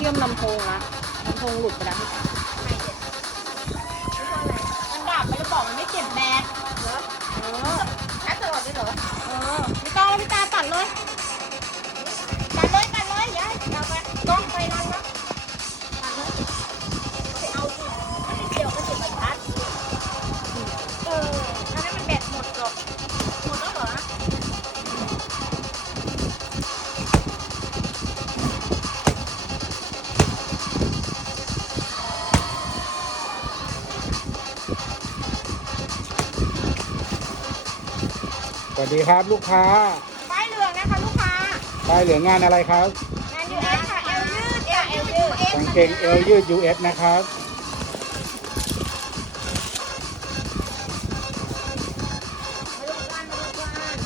ชื่อมลำโพงละลำโพงหลุดไปแล้วมันดับไปแล้วบอกมันไม่เก็บแบตเหรอเออแค่ตลอดเลยเหรอ เออ ไม่ต้องแล้วพี่ตาตัดเลย วัสดีครับลูกค้า ป้ายเหลืองนะคะลูกค้า ป้ายเหลืองงานอะไรครับ งานยูเอสค่ะ เอลยืดค่ะเอลยืดเอสกางเกงเอวยืด US นะครับ มาลูกบ้านมาลูกบ้าน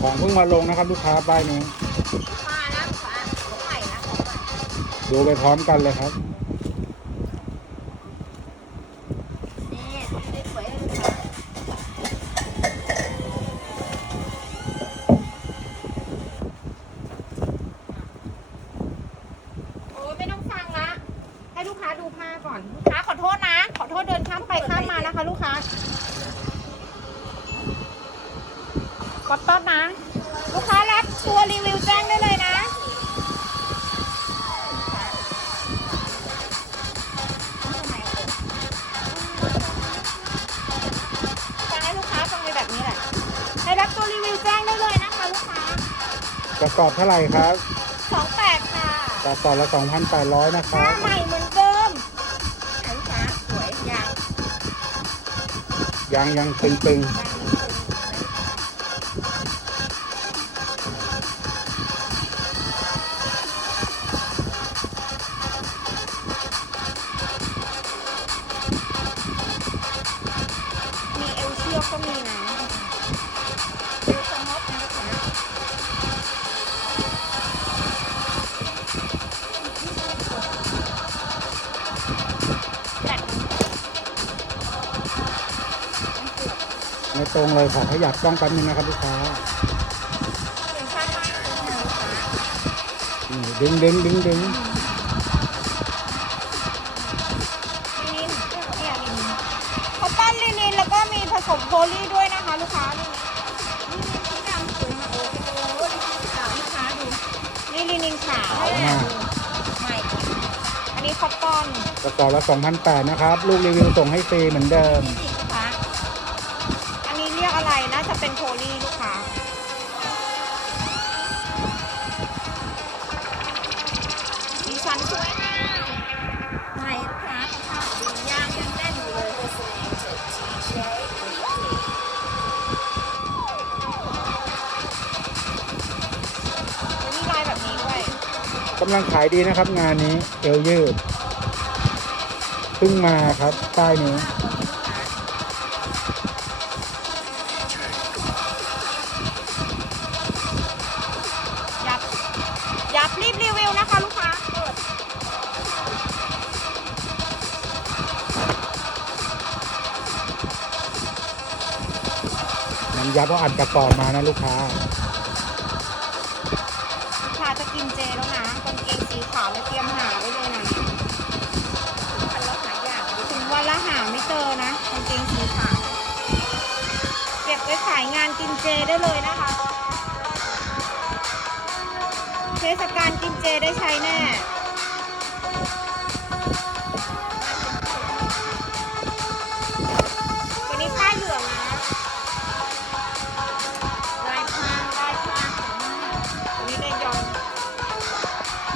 ของเพิ่งมาลงนะครับ ลูกค้าป้ายนี้ มานะฟ้าของใหม่นะของใหม่ ดูไปพร้อมกันเลยครับ นี่ได้สวยเลยค่ะ โอ้ยไม่ต้องฟังละ ให้ลูกค้า ดูผ้าก่อนลูกค้าขอโทษนะ ขอโทษเดินข้ามไปข้ามมานะคะ ลูกค้าก็ต้นนะ ลูกค้ารับตัวรีวิวแจ้งได้เลยนะฟังให้ลูกค้าฟังไปแบบนี้แหละให้รับตัวรีวิวแจ้งได้เลยนะคะลูกค้า กระสอบเท่าไหร่ครับ สองแปดค่ะ กระสอบละ2,800นะคผ้ารับใหม่เหมื ยังยังตึงย ตรงเลยขอขยับกล้องแป๊บนึงนะครับลูกค้าเป็นผ้าไหมนี่ดึงดึงดึงดึงลินินเนี่ยลินินเขาปั้นลินินแล้วก็มีผสมโพลีด้วยนะคะ ลูกค้าลินินนี่สีดำสวยมากโอ้โหนี่สีขาวลูกค้าดูนี่ลินินขาวขาวมากใหม่อันนี้คอตตอนกระสอบละ2,800นะครับ ลูกรีวิวส่งให้ฟรีเหมือนเดิม วันสวยมากใหม่ลูกค้าสภาพดีย่างยังแน่นอยู่เลยมีลายแบบนี้ด้วยกำลังขายดีนะครับงานนี้เอลยืดเพิ่งมาครับป้ายนี้ มันยับเอาอัดกระสอบมานะลูกค้าลูกค้าจะกินเจแล้วนะกางเกงสีขาวแล้วเตรียมหาไว้เลยนะพันล้วหาอย่างถึงวันละหาไม่เจอนะกางเกงสีขาวเก็บไว้ขายงานกินเจได้เลยนะคะเทศกาลกินเจได้ใช้แน่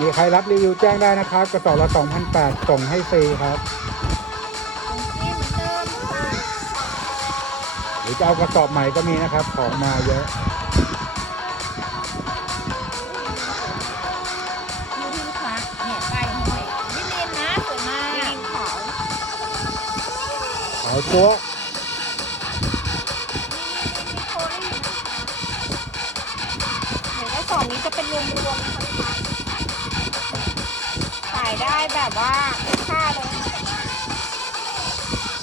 มีใครรับรีวิวแจ้งได้นะครับ กระสอบละ2,800ส่งให้ฟรีครับนี่เหมือนเดิมลูกค้าหรือจะเอากระสอบใหม่ก็มีนะครับ ของมาเยอะดูที่ลูกค้าเนี่ยป้ายห้อยนิดเดียวนะสวยมาลิกงขาวขายตัวโคลี่เดี๋ยวได้สองนี้จะเป็นรวมๆนะคะลูกค้าขาย ได้แบบว่าค่าล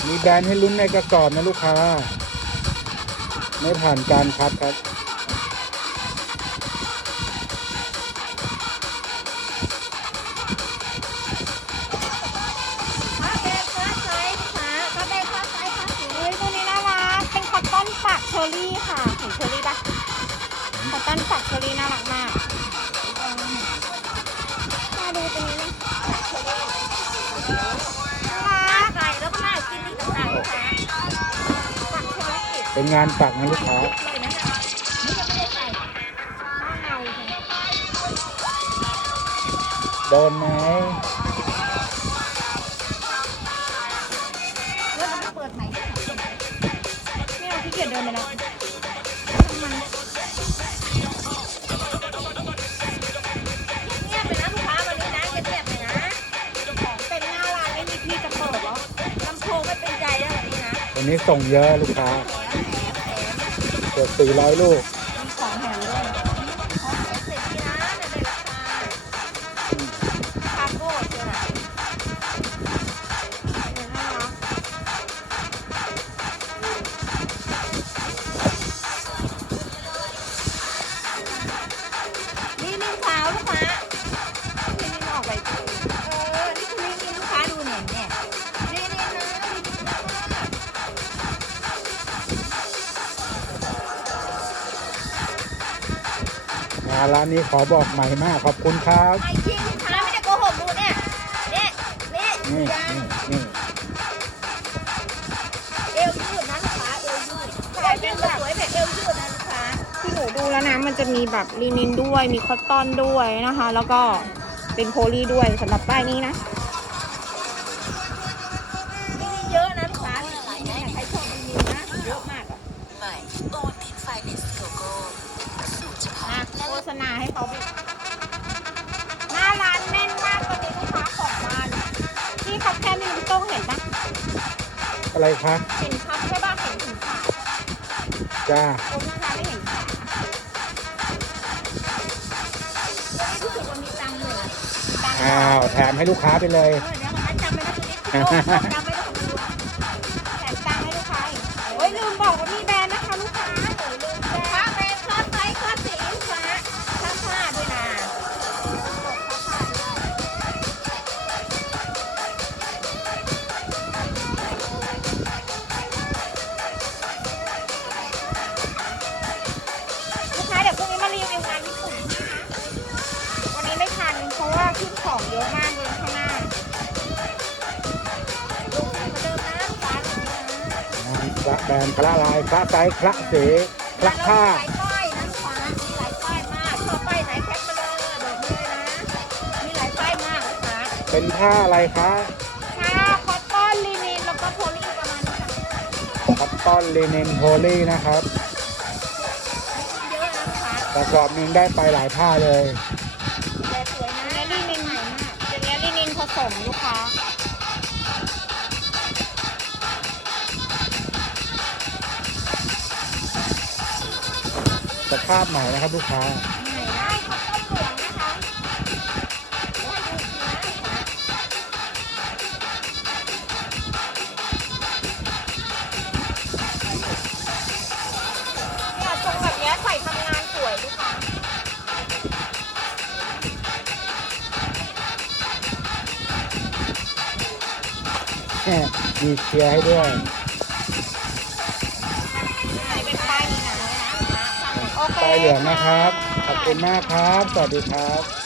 มีแบรนด์ให้ลุ้นในกระสอบนะลูกค้า ไม่ผ่านการคัดครับ น่ารักใส่แล้วก็น่ากินนี่ต่างๆนะคะปักเชอรี่เป็นงานปักนะลูกค้าเลยนะนี่ยังไม่ได้ใส่ผ้าเงาค่ะโดนไหมแล้วมันเปิดใหม่ให้หน่อยนี่เราขี้เกียจเดินไปแล้วเวันนี้ส่งเยอะลูกค้าเกือบสี่ร้อยลูก งานร้านนี้ขอบอกใหม่มากขอบคุณครับไอ้จริงลูกค้าไม่ได้โกหกดูเนี่ยเนี่ยนี่นี่ยางนี่นี่เอวยืดนะลูกค้าเอวยืดใส่เป็นสวยแบบเอวยืดนะลูกค้าที่หนูดูแล้วนะมันจะมีแบบลินินด้วยมีคอตตอนด้วยนะคะ แล้วก็เป็นโพลีด้วยสำหรับป้ายนี้นะ ณาให้เขาไปหน้าร้านแน่นมากตอนนี้ลูกค้าของมาที่คับแค่ไม่รู้ต้องเห็นปะอะไรคะเห็นคับใช่ปะเห็นถึงขาจ้าคนนะคะไม่เห็นขารู้สึกว่ามีตังค์เลยนะดังอ้าวแถมให้ลูกค้าไปเลย เออเดี๋ยวมันจำไว้นะตัวนี้โอ้โหจำไว้นะของมันดูแถมตังค์ให้ลูกค้าอีกโอ้ยลืมบอกว่ามีแบ นด์พระลายพระไซส์พระเสพระผ้าหลายป้ายนะลูกค้ามีหลายป้ายมากชอบป้ายไหนแคปมาเลยบอกเลยนะมีหลายป้ายมากลูกค้าเป็นผ้าอะไรคะค่ะคอตตอนลินินแล้วก็โพลีประมาณนี้ค่ะคอตตอนลินินโพลีนะครับเยอะนะลูกค้าประกอบหนึ่งได้ไปหลายผ้าเลยแต่สวยนะเนี้ยลินินใหม่มากเดี๋ยวนี้ลินินผสมลูกค้า ภาพใหม่นะครับลูกค้าใหม่ได้คอตตอนเหลืองนะคะเนี่ยทรงแบบเนี้ยใส่ทำงานสวยลูกค้าแหม่มีเชียร์ให้ด้วย ปลายเหลืองนะครับ ขอบคุณมากครับ สวัสดีครับ